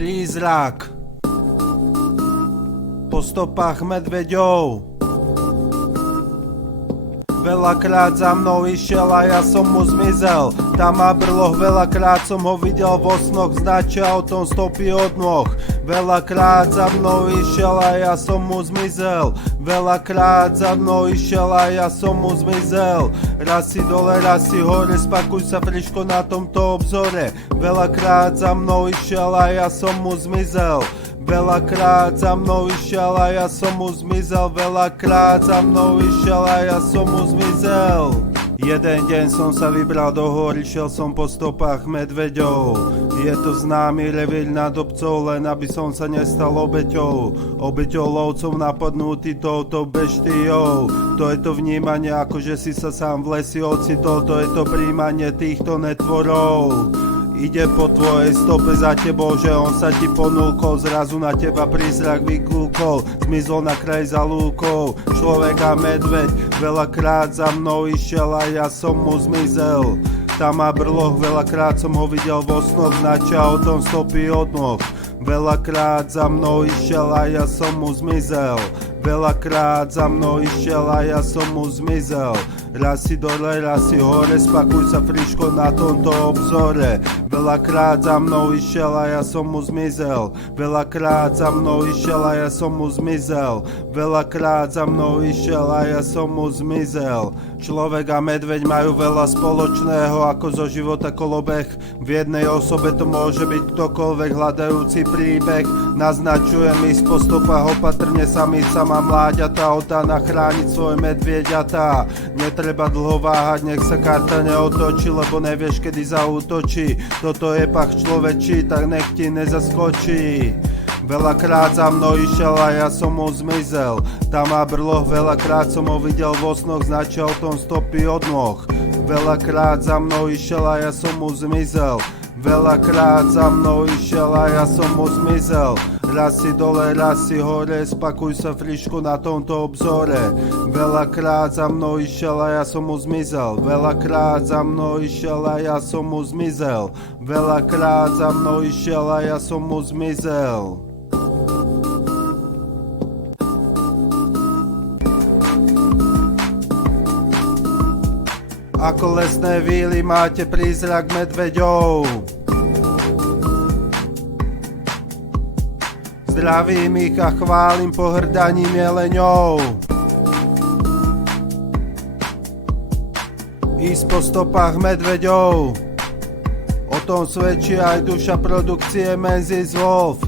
Prízrak po stopách medveďov. Veľakrát za mnou išiel a ja som mu zmizel. Tam má brloh, veľakrát som ho videl vo snoch, značia o tom stopy od nôh. Veľakrát za mnou išiel a ja som mu zmizel. Veľakrát za mnou išiel a ja som mu zmizel. Raz si dole, raz si hore, spakuj sa friško na tomto obzore. Veľakrát za mnou išiel a ja som mu zmizel. Veľakrát za mnou išiel a ja som mu zmizel. Veľakrát za mnou išiel a ja som mu zmizel. Jeden deň som sa vybral do hôr, išiel som po stopách medveďov. Je to známy revír nad obcov, len aby som sa nestal obeťou. Obeťou lovcov napadnutý touto beštiou. To je to vnímanie, ako že si sa sám v lesi ocitol. To je to príjmanie týchto netvorov. Ide po tvojej stope za tebou, že on sa ti ponúkol. Zrazu na teba prízrak vyklúkol, zmizol na kraj za lúkou. Človek a medveď, veľakrát za mnou išiel a ja som mu zmizel. Tam má brloh, veľakrát som ho videl vo snoch, značia o tom stopy od nôh. Veľakrát za mnou išiel a ja som mu zmizel. Veľakrát za mnou išiel a ja som mu zmizel. Raz si dole, raz si hore, spakuj sa friško na tomto obzore. Veľakrát za mnou išiel a ja som mu zmizel. Veľakrát za mnou išiel a ja som mu zmizel. Veľakrát za mnou išiel a ja som mu zmizel. Človek a medveď majú veľa spoločného, ako zo života kolobeh. V jednej osobe to môže byť ktokoľvek hľadajúci príbeh. Naznačujem ísť po stopách opatrne, samica má mláďatá, otána chrániť svoje medvieďatá. Netreba dlho váhať, nech sa karta neotočí, lebo nevieš, kedy zaútočí. Toto je pach človečí, tak nech ti nezaskočí. Veľakrát za mnou išiel a ja som mu zmizel. Tam má brloh, veľakrát som ho videl vo snoch, značia o tom stopy od nôh. Veľakrát za mnou išiel a ja som mu zmizel. Veľakrát za mnou išiel a ja som mu zmizel. Raz si dole, raz si hore, spakuj sa friško na tomto obzore. Veľakrát za mnou išiel a ja som mu zmizel. Veľakrát za mnou išiel a ja som mu zmizel. Veľakrát za mnou išiel a ja som mu zmizel. Ako lesné víly máte prízrak medveďov. Zdravím ich a chválim pohrdaním jeleňov. Ísť po stopách medveďov, o tom svedčí aj duša produkcie Menzies Wolf.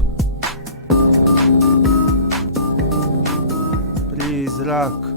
Prízrak.